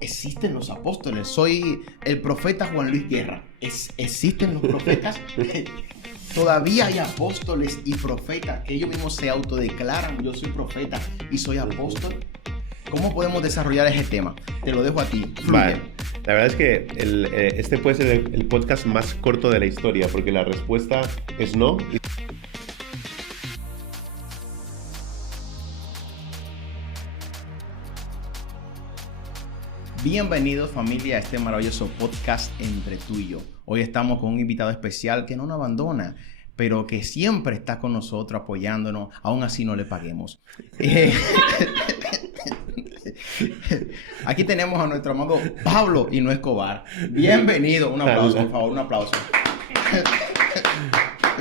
existen los apóstoles. Soy el profeta Juan Luis Guerra. ¿Existen los profetas? Todavía hay apóstoles y profetas que ellos mismos se autodeclaran: yo soy profeta y soy apóstol. ¿Cómo podemos desarrollar ese tema? Te lo dejo a ti. Vale. La verdad es que este puede ser el podcast más corto de la historia, porque la respuesta es no. Bienvenidos, familia, a este maravilloso podcast entre tú y yo. Hoy estamos con un invitado especial que no nos abandona, pero que siempre está con nosotros apoyándonos, aún así no le paguemos. Aquí tenemos a nuestro amado Pablo y no Escobar. Bienvenido. Un aplauso, por favor, un aplauso.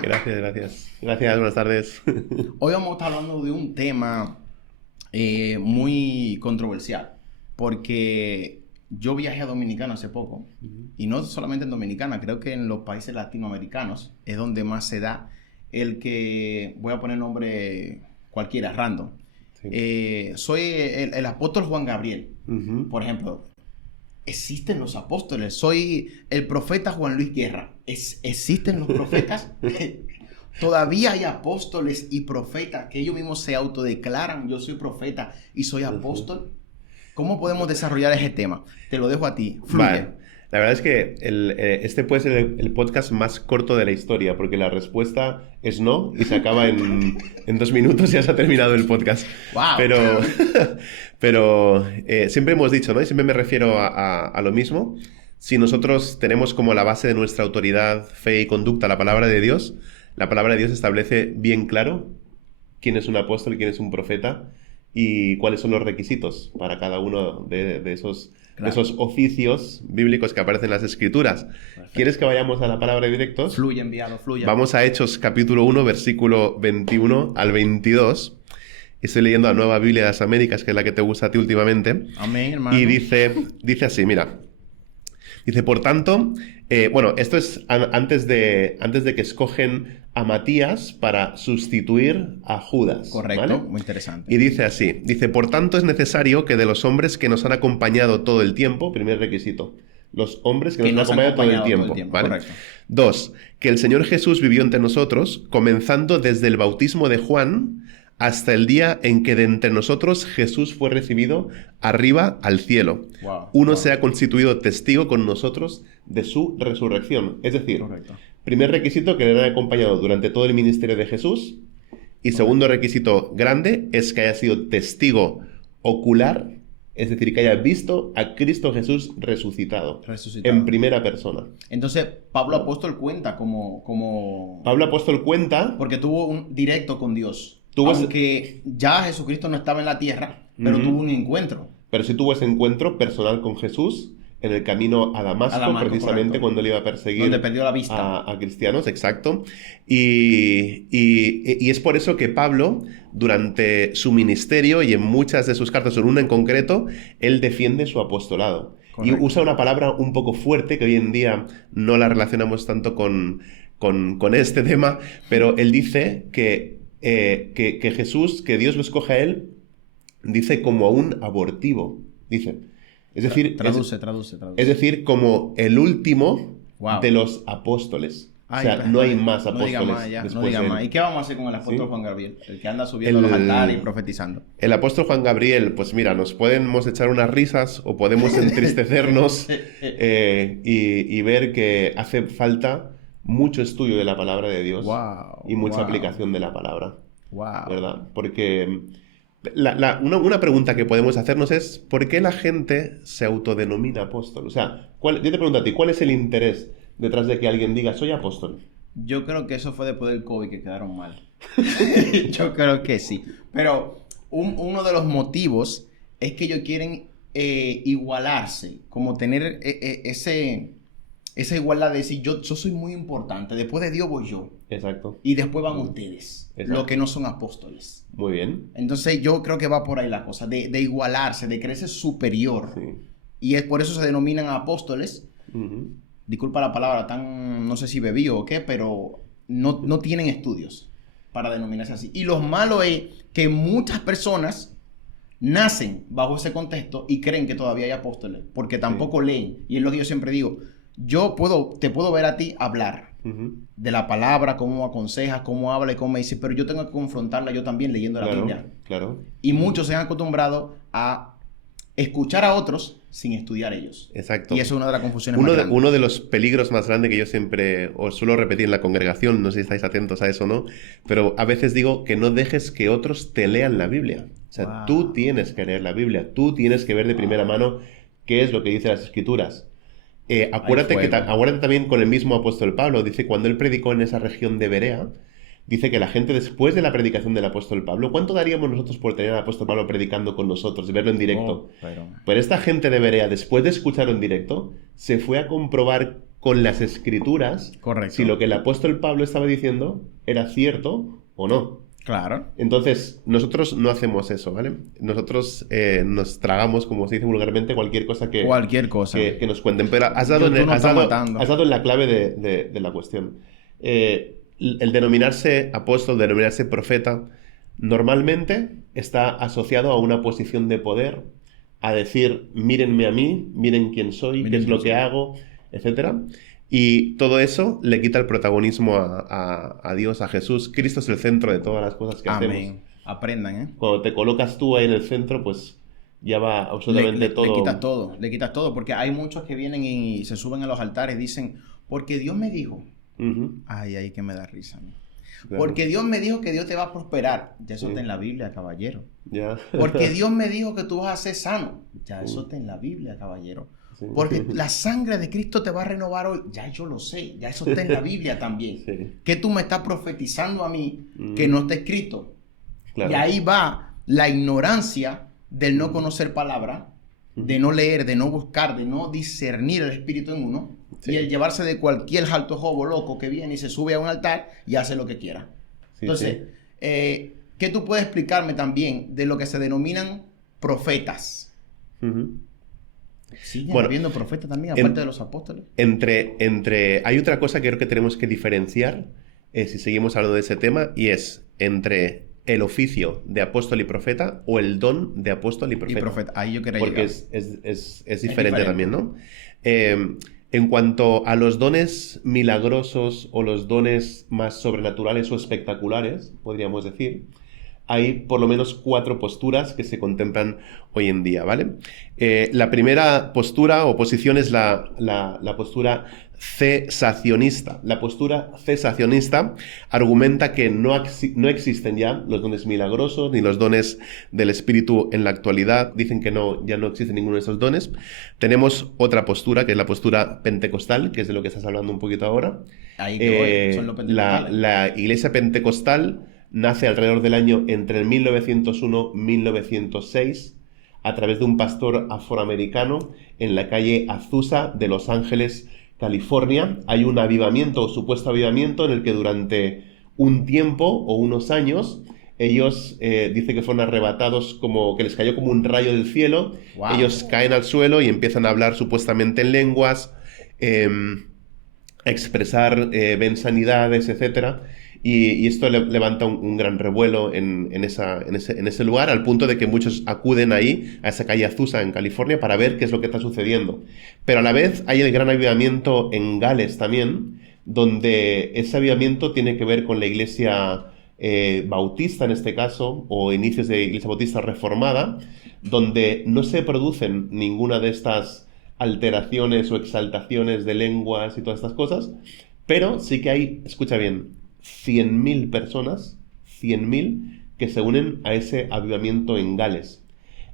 Gracias. Gracias, buenas tardes. Hoy vamos a estar hablando de un tema muy controversial, porque yo viajé a Dominicana hace poco, y no solamente en Dominicana, creo que en los países latinoamericanos es donde más se da el que, voy a poner nombre cualquiera, random. Sí. Soy el apóstol Juan Gabriel, por ejemplo. ¿Existen los apóstoles? Soy el profeta Juan Luis Guerra. ¿Existen los profetas? Todavía hay apóstoles y profetas que ellos mismos se autodeclaran: yo soy profeta y soy apóstol. ¿Cómo podemos desarrollar ese tema? Te lo dejo a ti. Fluye. Vale. La verdad es que este puede ser el podcast más corto de la historia, porque la respuesta es no, y se acaba en 2 minutos y ya se ha terminado el podcast. Wow. Pero siempre hemos dicho, ¿no? Y siempre me refiero a lo mismo. Si nosotros tenemos como la base de nuestra autoridad, fe y conducta la palabra de Dios, la palabra de Dios establece bien claro quién es un apóstol y quién es un profeta, y cuáles son los requisitos para cada uno de esos oficios bíblicos que aparecen en las Escrituras. Perfecto. ¿Quieres que vayamos a la palabra directos? Fluye, enviado, fluye. Vamos a Hechos capítulo 1, versículo 21 al 22. Estoy leyendo la Nueva Biblia de las Américas, que es la que te gusta a ti últimamente. Amén, hermano. Y dice así, mira. Dice, por tanto, esto es antes de que escogen a Matías para sustituir a Judas. Correcto, ¿vale? Muy interesante. Y dice así, por tanto es necesario que de los hombres que nos han acompañado todo el tiempo, primer requisito, los hombres que nos han acompañado todo el tiempo, ¿vale? Correcto. 2, que el Señor Jesús vivió entre nosotros, comenzando desde el bautismo de Juan hasta el día en que de entre nosotros Jesús fue recibido arriba al cielo. Uno se ha constituido testigo con nosotros de su resurrección. Es decir, correcto. Primer requisito, que le han acompañado durante todo el ministerio de Jesús. Y segundo requisito grande es que haya sido testigo ocular, es decir, que haya visto a Cristo Jesús resucitado. En primera persona. Entonces, Pablo Apóstol cuenta como... Pablo Apóstol cuenta... porque tuvo un directo con Dios. Aunque ya Jesucristo no estaba en la tierra, pero tuvo un encuentro. Pero sí tuvo ese encuentro personal con Jesús en el camino a Damasco, precisamente correcto. Cuando él iba a perseguir, donde perdió la vista, a cristianos, exacto. Y es por eso que Pablo, durante su ministerio y en muchas de sus cartas, en una en concreto, él defiende su apostolado. Correcto. Y usa una palabra un poco fuerte que hoy en día no la relacionamos tanto con este tema, pero él dice que Jesús, que Dios lo escoge a él, dice como a un abortivo, dice. Es decir, traduce. Es decir, como el último de los apóstoles. Ay, o sea, no hay más apóstoles. No diga más. ¿Y qué vamos a hacer con el apóstol Juan Gabriel? El que anda subiendo a los altares y profetizando. El apóstol Juan Gabriel, pues mira, nos podemos echar unas risas o podemos entristecernos y ver que hace falta mucho estudio de la palabra de Dios y mucha aplicación de la palabra. ¿Verdad? Porque una pregunta que podemos hacernos es ¿por qué la gente se autodenomina apóstol? O sea, yo te pregunto a ti, ¿cuál es el interés detrás de que alguien diga soy apóstol? Yo creo que eso fue después del COVID que quedaron mal. Yo creo que sí. Pero uno de los motivos es que ellos quieren igualarse, como tener esa igualdad de decir yo soy muy importante, después de Dios voy yo. Exacto. Y después van ustedes, los que no son apóstoles. Muy bien. Entonces yo creo que va por ahí la cosa, de igualarse, de creerse superior. Sí. Y es por eso se denominan apóstoles. Disculpa la palabra, no sé si bebí o qué, pero no tienen estudios para denominarse así. Y lo malo es que muchas personas nacen bajo ese contexto y creen que todavía hay apóstoles, porque tampoco leen. Y es lo que yo siempre digo. Te puedo ver a ti hablar de la palabra, cómo aconsejas, cómo habla y cómo me dice, pero yo tengo que confrontarla yo también leyendo la Biblia. Claro. Y muchos se han acostumbrado a escuchar a otros sin estudiar ellos. Exacto. Y eso es una de las confusiones más grandes. Uno de los peligros más grandes que yo siempre os suelo repetir en la congregación, no sé si estáis atentos a eso o no, pero a veces digo que no dejes que otros te lean la Biblia. O sea, tú tienes que leer la Biblia, tú tienes que ver de primera mano qué es lo que dicen las Escrituras. Acuérdate también con el mismo apóstol Pablo, dice, cuando él predicó en esa región de Berea, dice que la gente después de la predicación del apóstol Pablo, ¿cuánto daríamos nosotros por tener al apóstol Pablo predicando con nosotros y verlo en directo? Pero esta gente de Berea, después de escucharlo en directo, se fue a comprobar con las Escrituras si lo que el apóstol Pablo estaba diciendo era cierto o no. Claro. Entonces, nosotros no hacemos eso, ¿vale? Nosotros nos tragamos, como se dice vulgarmente, cualquier cosa que nos cuenten. Pero has dado en la clave de la cuestión. El denominarse apóstol, denominarse profeta, normalmente está asociado a una posición de poder, a decir, mírenme a mí, miren quién soy, qué es lo que hago, etcétera. Y todo eso le quita el protagonismo a Dios, a Jesús. Cristo es el centro de todas las cosas que hacemos. Aprendan, ¿eh? Cuando te colocas tú ahí en el centro, pues ya va absolutamente todo. Le quitas todo, porque hay muchos que vienen y se suben a los altares y dicen, porque Dios me dijo. Ay, que me da risa, ¿no? Claro. Porque Dios me dijo que Dios te va a prosperar. Ya eso está en la Biblia, caballero. Porque Dios me dijo que tú vas a ser sano. Ya eso está en la Biblia, caballero. Porque la sangre de Cristo te va a renovar hoy. Ya yo lo sé. Ya eso está en la Biblia también. ¿Qué tú me estás profetizando a mí que no está escrito? Claro. Y ahí va la ignorancia del no conocer palabra, de no leer, de no buscar, de no discernir el Espíritu en uno. Y el llevarse de cualquier alto jobo loco que viene y se sube a un altar y hace lo que quiera. Entonces, ¿qué tú puedes explicarme también de lo que se denominan profetas? ¿Siguen habiendo profetas también, aparte de los apóstoles? Hay otra cosa que creo que tenemos que diferenciar, si seguimos hablando de ese tema, y es entre el oficio de apóstol y profeta o el don de apóstol y profeta. Ahí yo quería llegar. Porque es diferente también, ¿no? En cuanto a los dones milagrosos o los dones más sobrenaturales o espectaculares, podríamos decir, hay por lo menos 4 posturas que se contemplan hoy en día, ¿vale? La primera postura o posición es la postura cesacionista. La postura cesacionista argumenta que no existen ya los dones milagrosos ni los dones del Espíritu en la actualidad. Dicen que ya no existe ninguno de esos dones. Tenemos otra postura, que es la postura pentecostal, que es de lo que estás hablando un poquito ahora. Ahí que son los pentecostales. La iglesia pentecostal nace alrededor del año entre el 1901 y 1906 a través de un pastor afroamericano en la calle Azusa de Los Ángeles, California. Hay un avivamiento, supuesto avivamiento, en el que durante un tiempo o unos años ellos dice que fueron arrebatados, como que les cayó como un rayo del cielo. Wow. Ellos caen al suelo y empiezan a hablar supuestamente en lenguas, expresar, ven sanidades, etcétera. Y esto levanta un gran revuelo en ese lugar, al punto de que muchos acuden ahí, a esa calle Azusa en California, para ver qué es lo que está sucediendo. Pero a la vez hay el gran avivamiento en Gales también, donde ese avivamiento tiene que ver con la iglesia bautista en este caso, o inicios de iglesia bautista reformada, donde no se producen ninguna de estas alteraciones o exaltaciones de lenguas y todas estas cosas, pero sí que hay, escucha bien, 100.000 personas, 100.000 que se unen a ese avivamiento en Gales.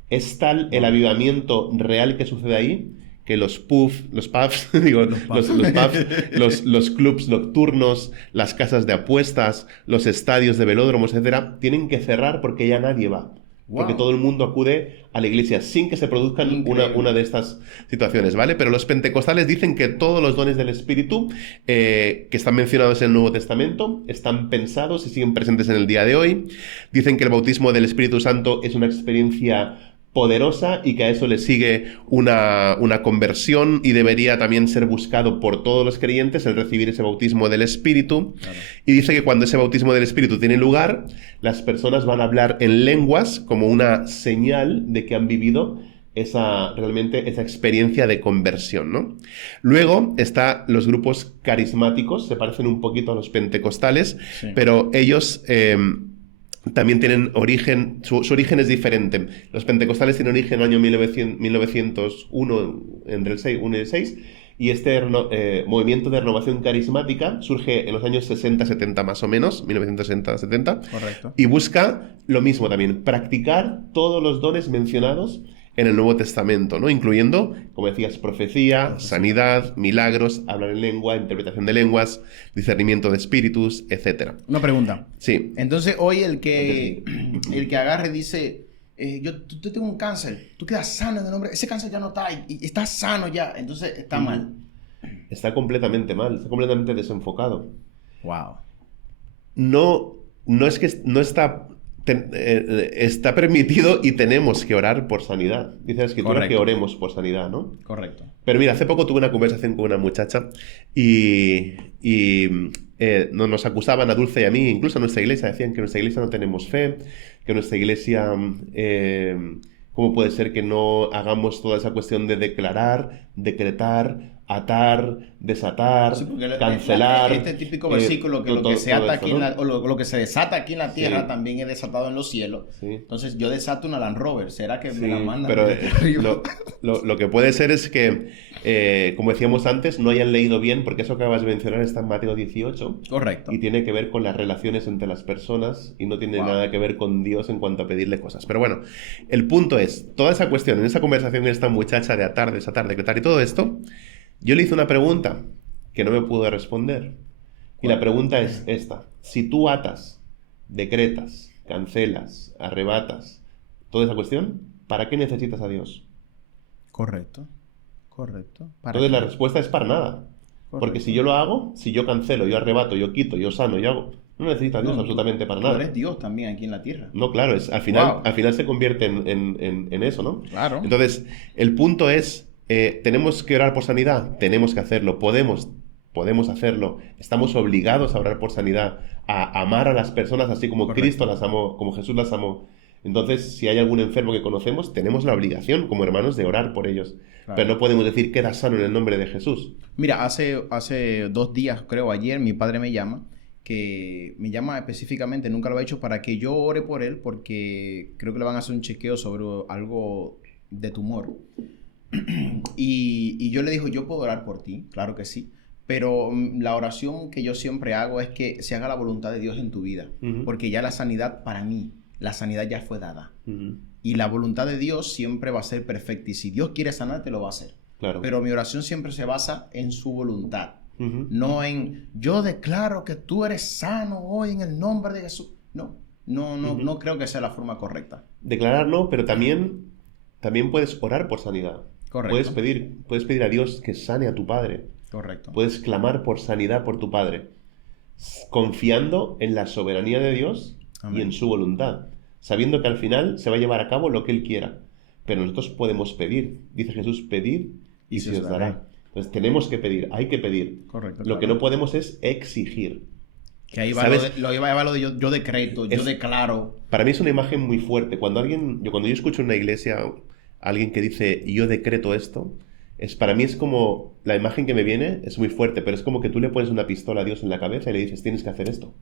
Es tal el avivamiento real que sucede ahí que los pubs, los clubs nocturnos, las casas de apuestas, los estadios de velódromos, etcétera, tienen que cerrar porque ya nadie va. Porque todo el mundo acude a la iglesia sin que se produzcan una de estas situaciones, ¿vale? Pero los pentecostales dicen que todos los dones del Espíritu que están mencionados en el Nuevo Testamento están pensados y siguen presentes en el día de hoy. Dicen que el bautismo del Espíritu Santo es una experiencia poderosa y que a eso le sigue una conversión y debería también ser buscado por todos los creyentes el recibir ese bautismo del Espíritu. Claro. Y dice que cuando ese bautismo del Espíritu tiene lugar, las personas van a hablar en lenguas como una señal de que han vivido realmente esa experiencia de conversión, ¿no? Luego están los grupos carismáticos, se parecen un poquito a los pentecostales, sí, pero ellos también tienen origen, su origen es diferente. Los pentecostales tienen origen en el año 1901, entre el 1 y el 6, y este movimiento de renovación carismática surge en los años 60-70 más o menos, 1960-70, correcto, y busca lo mismo también, practicar todos los dones mencionados en el Nuevo Testamento, ¿no? Incluyendo, como decías, profecía, sanidad, milagros, hablar en lengua, interpretación de lenguas, discernimiento de espíritus, etc. Una pregunta. Sí. Entonces, hoy el que agarre dice, yo tengo un cáncer, tú quedas sano en el nombre, ese cáncer ya no está, y estás sano ya, entonces está mal. Está completamente mal, está completamente desenfocado. Wow. No es que no está... está permitido y tenemos que orar por sanidad. Dice la Escritura, correcto, que oremos por sanidad, ¿no? Correcto. Pero mira, hace poco tuve una conversación con una muchacha y nos acusaban a Dulce y a mí, incluso a nuestra iglesia, decían que en nuestra iglesia no tenemos fe, que en nuestra iglesia... ¿cómo puede ser que no hagamos toda esa cuestión de declarar, decretar, atar, desatar, sí, cancelar? Este típico versículo que lo que se ata aquí, ¿no? Lo que se desata aquí en la tierra, sí, también es desatado en los cielos. Sí. Entonces yo desato una Land Rover, ¿será que me la mandan? Pero lo que puede ser es que, como decíamos antes, no hayan leído bien, porque eso que acabas de mencionar está en Mateo 18. Correcto. Y tiene que ver con las relaciones entre las personas y no tiene nada que ver con Dios en cuanto a pedirle cosas. Pero bueno, el punto es, toda esa cuestión, en esa conversación con esta muchacha de atar, desatar, decretar y todo esto, yo le hice una pregunta que no me pudo responder. Y la pregunta es esta. Si tú atas, decretas, cancelas, arrebatas, toda esa cuestión, ¿para qué necesitas a Dios? Correcto. Entonces la respuesta es para nada. Correcto. Porque si yo lo hago, si yo cancelo, yo arrebato, yo quito, yo sano, yo hago... No necesito a Dios absolutamente para nada. Tú eres Dios también aquí en la tierra. No, claro, al final se convierte en eso, ¿no? Claro. Entonces, el punto es... ¿tenemos que orar por sanidad? Tenemos que hacerlo, podemos hacerlo, estamos obligados a orar por sanidad, a amar a las personas así como correcto, Cristo las amó, como Jesús las amó. Entonces, si hay algún enfermo que conocemos, tenemos la obligación como hermanos de orar por ellos. Claro. Pero no podemos decir queda sano en el nombre de Jesús. Mira, hace 2 días, creo ayer, mi padre me llama específicamente, nunca lo ha hecho, para que yo ore por él, porque creo que le van a hacer un chequeo sobre algo de tumor. Y yo le digo, yo puedo orar por ti, claro que sí, pero la oración que yo siempre hago es que se haga la voluntad de Dios en tu vida, porque ya la sanidad, para mí, la sanidad ya fue dada, y la voluntad de Dios siempre va a ser perfecta, y si Dios quiere sanarte, lo va a hacer. Claro. Pero mi oración siempre se basa en su voluntad, no en yo declaro que tú eres sano hoy en el nombre de Jesús. No creo que sea la forma correcta. Declarar no, pero también puedes orar por sanidad. Correcto. Puedes pedir a Dios que sane a tu padre. Correcto. Puedes clamar por sanidad por tu padre, confiando en la soberanía de Dios. Amén. Y en su voluntad, sabiendo que al final se va a llevar a cabo lo que Él quiera. Pero nosotros podemos pedir. Dice Jesús, pedid y se os dará. Entonces tenemos que pedir, hay que pedir. Correcto. Lo que no podemos es exigir. Que ahí va lo de yo decreto, yo declaro. Para mí es una imagen muy fuerte. Cuando yo escucho en una iglesia alguien que dice, yo decreto esto, para mí es como, la imagen que me viene es muy fuerte, pero es como que tú le pones una pistola a Dios en la cabeza y le dices, tienes que hacer esto.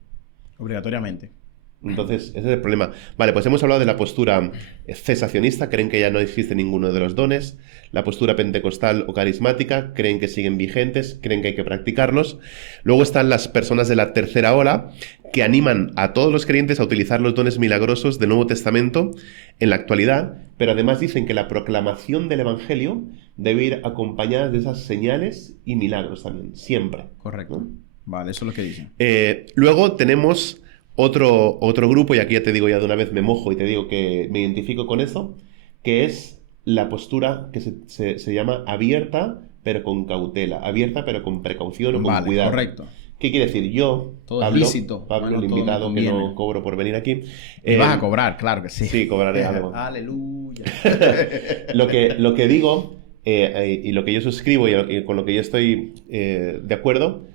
Obligatoriamente. Entonces, ese es el problema. Vale, pues hemos hablado de la postura cesacionista, creen que ya no existe ninguno de los dones. La postura pentecostal o carismática, creen que siguen vigentes, creen que hay que practicarlos. Luego están las personas de la tercera ola, que animan a todos los creyentes a utilizar los dones milagrosos del Nuevo Testamento en la actualidad, pero además dicen que la proclamación del Evangelio debe ir acompañada de esas señales y milagros también, siempre. Correcto. ¿No? Vale, eso es lo que dicen. Luego tenemos otro grupo, y aquí ya te digo, ya de una vez me mojo y te digo que me identifico con eso, que es la postura que se llama abierta, pero con cautela, abierta, pero con precaución o con cuidado. Correcto. ¿Qué quiere decir? Yo, todo Pablo, es lícito. Pablo, Bueno, el todo me invitado que conviene. no cobro por venir aquí. Y vas a cobrar, claro que sí. Sí, cobraré algo. Aleluya. Lo que digo y lo que yo suscribo y con lo que yo estoy de acuerdo,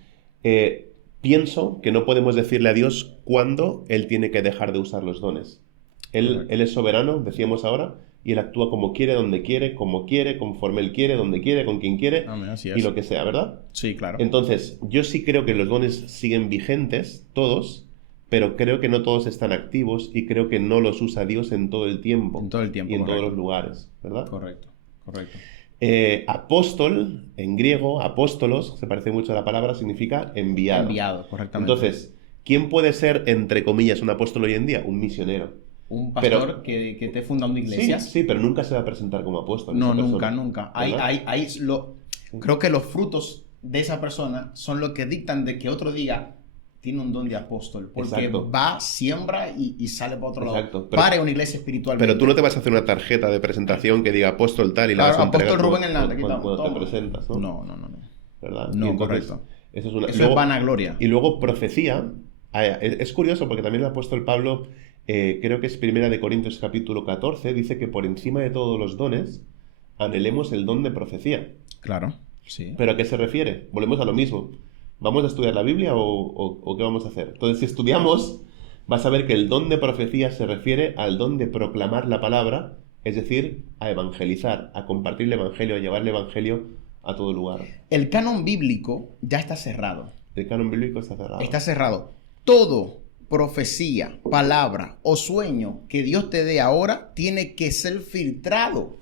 pienso que no podemos decirle a Dios cuándo Él tiene que dejar de usar los dones. Él es soberano, decíamos ahora, y Él actúa como quiere, donde quiere, como quiere, conforme Él quiere, donde quiere, con quien quiere, Amén, así y es. lo que sea, ¿verdad? Sí, claro. Entonces, yo sí creo que los dones siguen vigentes, todos, pero creo que no todos están activos y creo que no los usa Dios en todo el tiempo. En todo el tiempo, y en correcto. todos los lugares, ¿verdad? Correcto. Apóstol, en griego, apóstolos, se parece mucho a la palabra, significa enviado. Enviado, correctamente. Entonces, ¿quién puede ser, entre comillas, un apóstol hoy en día? Un misionero. Un pastor que esté fundando iglesias. Sí, pero nunca se va a presentar como apóstol. No, esa nunca, persona, nunca. ¿verdad? Creo que los frutos de esa persona son los que dictan de que otro diga tiene un don de apóstol. Porque Exacto. va, siembra y sale para otro Exacto. lado. Pero- Para una iglesia espiritual. Pero tú no te vas a hacer una tarjeta de presentación que diga apóstol tal y la Claro, vas a entregar apóstol Rubén Hernández, cuando quitamos, te toma. presentas, ¿no? No. ¿Verdad? No, Y entonces, correcto. Eso es una... Eso es vanagloria. Y luego profecía. Es curioso porque también el apóstol Pablo, creo que es 1 de Corintios capítulo 14, dice que por encima de todos los dones anhelemos el don de profecía. Claro, sí. ¿Pero a qué se refiere? Volvemos a lo mismo. ¿Vamos a estudiar la Biblia o qué vamos a hacer? Entonces, si estudiamos, vas a ver que el don de profecía se refiere al don de proclamar la palabra, es decir, a evangelizar, a compartir el evangelio, a llevar el evangelio a todo lugar. El canon bíblico ya está cerrado. El canon bíblico está cerrado. Está cerrado. Todo profecía, palabra o sueño que Dios te dé ahora tiene que ser filtrado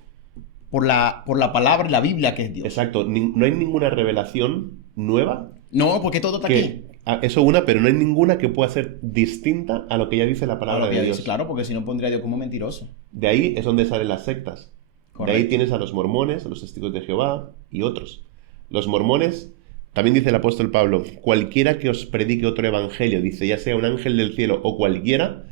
por la palabra y la Biblia que es Dios. Exacto. No hay ninguna revelación nueva. No, porque todo está aquí. Eso una, pero no hay ninguna que pueda ser distinta a lo que ya dice la palabra Claro, de Dios. claro, porque si no pondría a Dios como mentiroso. De ahí es donde salen las sectas. Correcto. De ahí tienes a los mormones, a los testigos de Jehová y otros. Los mormones, también dice el apóstol Pablo, cualquiera que os predique otro evangelio, dice, ya sea un ángel del cielo o cualquiera,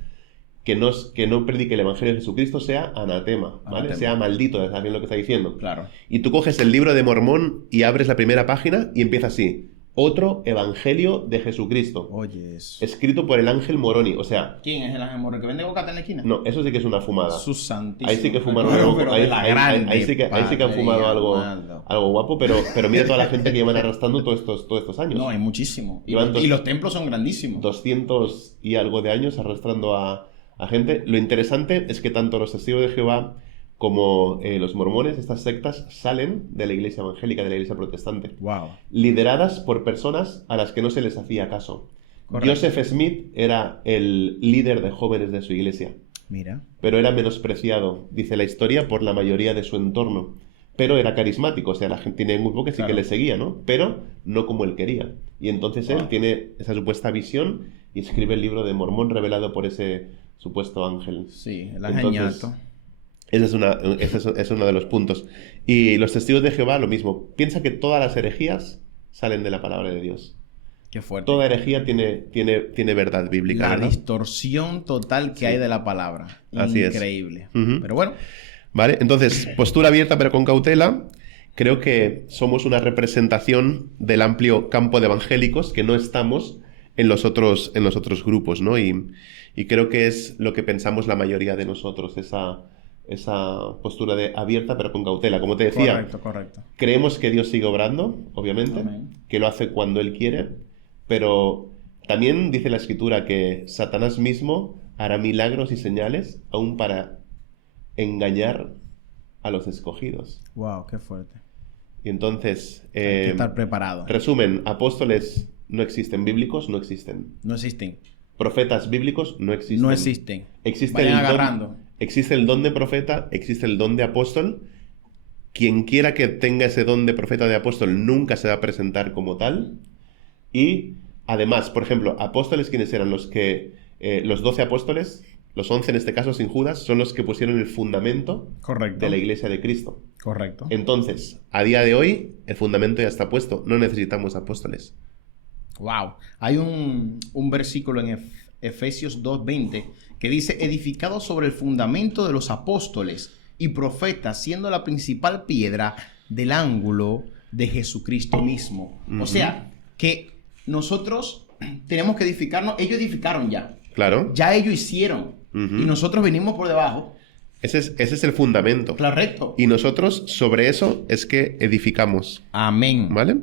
que no predique el evangelio de Jesucristo sea anatema, ¿vale? Anatema. Sea maldito, ¿sabes bien lo que está diciendo? Claro. Y tú coges el libro de Mormón y abres la primera página y empieza así, otro evangelio de Jesucristo, Oye, eso. escrito por el ángel Moroni, o sea, ¿Quién es el ángel moreno que vende bocata en la esquina? no, eso sí que es una fumada. Su santísimo. Ahí sí que fumaron Pero algo. de Ahí, la ahí- grande, ahí sí que han fumado algo guapo, pero mira toda la gente que llevan arrastrando todos estos años. No, hay muchísimo. Y, Llevan y los templos son grandísimos. 200 y algo de años arrastrando a gente. Lo interesante es que tanto los testigos de Jehová como los mormones, estas sectas, salen de la iglesia evangélica, de la iglesia protestante, Wow. lideradas por personas a las que no se les hacía caso. Correcto. Joseph Smith era el líder de jóvenes de su iglesia, Mira. pero era menospreciado, dice la historia, por la mayoría de su entorno. Pero era carismático, o sea, la gente tiene un grupo que sí Claro. que le seguía, ¿no? Pero no como él quería. Y entonces él Wow. tiene esa supuesta visión y escribe el libro de Mormón revelado por ese supuesto ángel. Sí, el Entonces, añato. Ese es uno de los puntos. Y los testigos de Jehová, lo mismo. Piensa que todas las herejías salen de la palabra de Dios. Qué fuerte. Toda herejía tiene verdad bíblica. La ¿verdad? distorsión total que hay de la palabra. Así es. Increíble. Ujú. Pero bueno, ¿Vale? Entonces, postura abierta pero con cautela. Creo que somos una representación del amplio campo de evangélicos que no estamos en los otros grupos, ¿no? Y creo que es lo que pensamos la mayoría de nosotros, esa postura de abierta pero con cautela. Como te decía, correcto. creemos que Dios sigue obrando, obviamente, Amén. que lo hace cuando Él quiere, pero también dice la Escritura que Satanás mismo hará milagros y señales aún para engañar a los escogidos. Wow, qué fuerte. Y entonces, Hay que estar preparado. resumen, apóstoles no existen, bíblicos no existen, No existen. profetas bíblicos no existen. No existen. Existe Vayan el don- agarrando. existe el don de profeta, existe el don de apóstol. Quien quiera que tenga ese don de profeta o de apóstol nunca se va a presentar como tal. Y además, por ejemplo, apóstoles, ¿quiénes eran? Los 12 apóstoles, los 11 en este caso sin Judas, son los que pusieron el fundamento Correcto. de la iglesia de Cristo. Correcto. Entonces, a día de hoy, el fundamento ya está puesto. No necesitamos apóstoles. Wow. Hay un versículo en Efesios 2:20 que dice, edificado sobre el fundamento de los apóstoles y profetas, siendo la principal piedra del ángulo de Jesucristo mismo. O sea, que nosotros tenemos que edificarnos. Ellos edificaron ya. Claro. Ya ellos hicieron. Y nosotros venimos por debajo. Ese es el fundamento. Correcto. Y nosotros sobre eso es que edificamos. Amén. ¿Vale?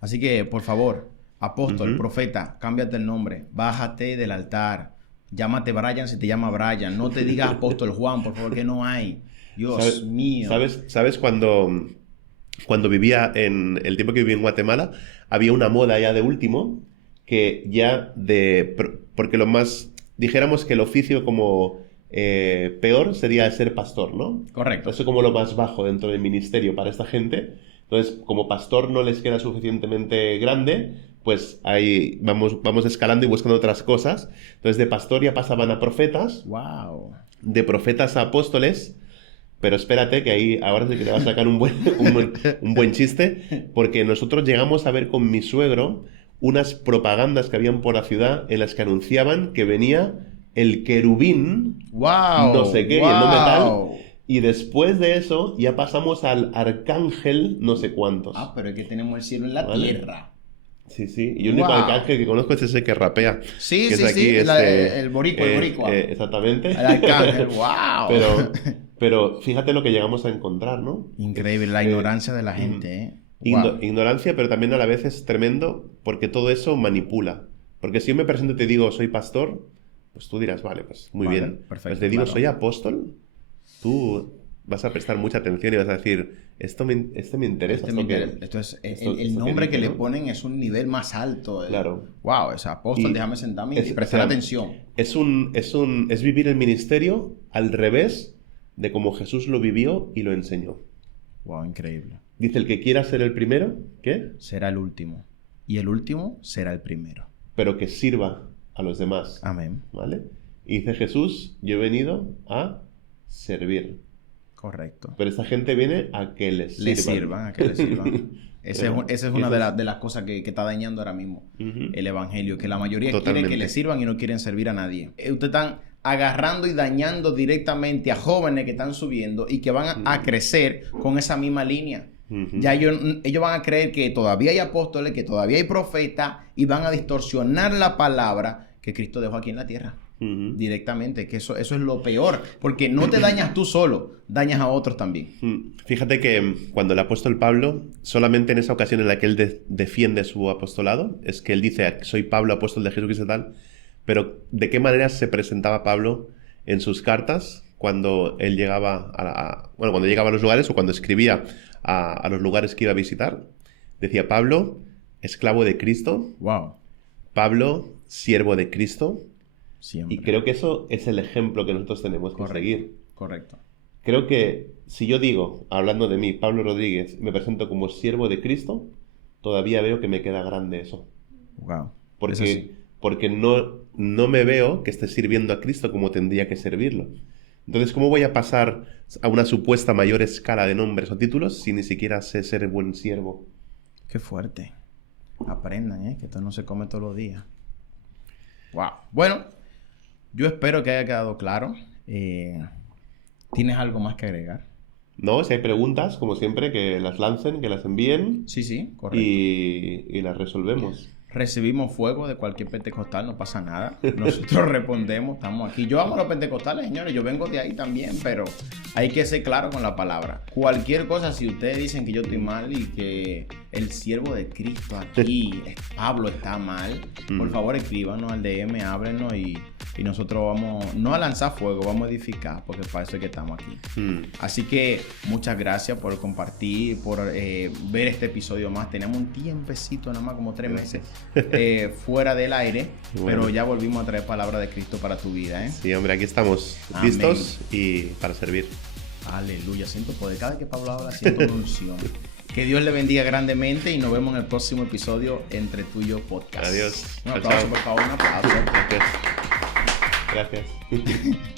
Así que, por favor, apóstol, profeta, cámbiate el nombre. Bájate del altar. Llámate Brian si te llama Brian. No te digas apóstol Juan, por favor, que no hay. Dios mío. ¿Sabes cuando vivía en el tiempo que viví en Guatemala, había una moda ya de último que ya porque lo más, dijéramos que el oficio como peor sería ser pastor, ¿no? Correcto. Eso como lo más bajo dentro del ministerio para esta gente. Entonces, como pastor no les queda suficientemente grande, pues ahí vamos escalando y buscando otras cosas. Entonces, de pastor ya pasaban a profetas. Wow. De profetas a apóstoles. Pero espérate que ahí ahora sí que te va a sacar un buen chiste, porque nosotros llegamos a ver con mi suegro unas propagandas que habían por la ciudad en las que anunciaban que venía el querubín, no sé qué, y el nombre tal, y después de eso ya pasamos al arcángel no sé cuántos. Ah, pero es que tenemos el cielo en la tierra. Sí, sí, y el único arcángel que conozco es ese que rapea. Sí, que sí, sí, el boricua. Exactamente. El arcángel, wow. Pero fíjate lo que llegamos a encontrar, ¿no? Increíble, la ignorancia de la gente, ¿eh? Ignorancia, pero también a la vez es tremendo porque todo eso manipula. Porque si yo me presento y te digo soy pastor, pues tú dirás, vale, pues muy bien. Perfecto, pues te digo soy apóstol, tú vas a prestar mucha atención y vas a decir, esto me interesa. El nombre que le ponen es un nivel más alto. Claro. Wow, es apóstol, déjame sentarme y prestar atención. Es vivir el ministerio al revés de como Jesús lo vivió y lo enseñó. Wow, increíble. Dice, el que quiera ser el primero, ¿qué? Será el último. Y el último será el primero. Pero que sirva a los demás. Amén. ¿Vale? Y dice Jesús, yo he venido a servir. Correcto. Pero esta gente viene a que les sirvan. A que les sirvan. Esa es una de las cosas que está dañando ahora mismo el evangelio. Que la mayoría quiere que les sirvan y no quieren servir a nadie. Ustedes están agarrando y dañando directamente a jóvenes que están subiendo y que van a crecer con esa misma línea. Ya ellos van a creer que todavía hay apóstoles, que todavía hay profetas y van a distorsionar la palabra que Cristo dejó aquí en la tierra. Directamente, que eso es lo peor, porque no te dañas tú solo, dañas a otros también. Fíjate que cuando el apóstol Pablo, solamente en esa ocasión en la que él defiende su apostolado, es que él dice, soy Pablo, apóstol de Jesucristo y tal, pero ¿de qué manera se presentaba Pablo en sus cartas cuando él llegaba cuando llegaba a los lugares o cuando escribía a los lugares que iba a visitar? Decía, Pablo, esclavo de Cristo. Wow. Pablo, siervo de Cristo. Siempre. Y creo que eso es el ejemplo que nosotros tenemos que seguir. Correcto. Creo que si yo digo, hablando de mí, Pablo Rodríguez, me presento como siervo de Cristo, todavía veo que me queda grande eso. Wow. Porque no me veo que esté sirviendo a Cristo como tendría que servirlo. Entonces, ¿cómo voy a pasar a una supuesta mayor escala de nombres o títulos si ni siquiera sé ser buen siervo? Qué fuerte. Aprendan, que esto no se come todos los días. Wow. Bueno, yo espero que haya quedado claro. ¿Tienes algo más que agregar? No, si hay preguntas, como siempre, que las lancen, que las envíen. Sí, correcto. Y las resolvemos. Recibimos fuego de cualquier pentecostal, no pasa nada. Nosotros respondemos, estamos aquí. Yo amo a los pentecostales, señores, yo vengo de ahí también, pero hay que ser claro con la palabra. Cualquier cosa, si ustedes dicen que yo estoy mal y que el siervo de Cristo aquí, Pablo, está mal, por favor escríbanos al DM, háblenos y nosotros vamos, no a lanzar fuego, vamos a edificar, porque para eso es que estamos aquí. Así que muchas gracias por compartir, por ver este episodio más. Tenemos un tiempecito, nada más como 3 meses fuera del aire, pero ya volvimos a traer palabra de Cristo para tu vida. Sí, hombre, aquí estamos listos y para servir. Aleluya, siento poder. Cada vez que Pablo habla, siento una unción. Que Dios le bendiga grandemente y nos vemos en el próximo episodio Entre Tú y Yo Podcast. Adiós. Un aplauso, por favor, un aplauso. Gracias.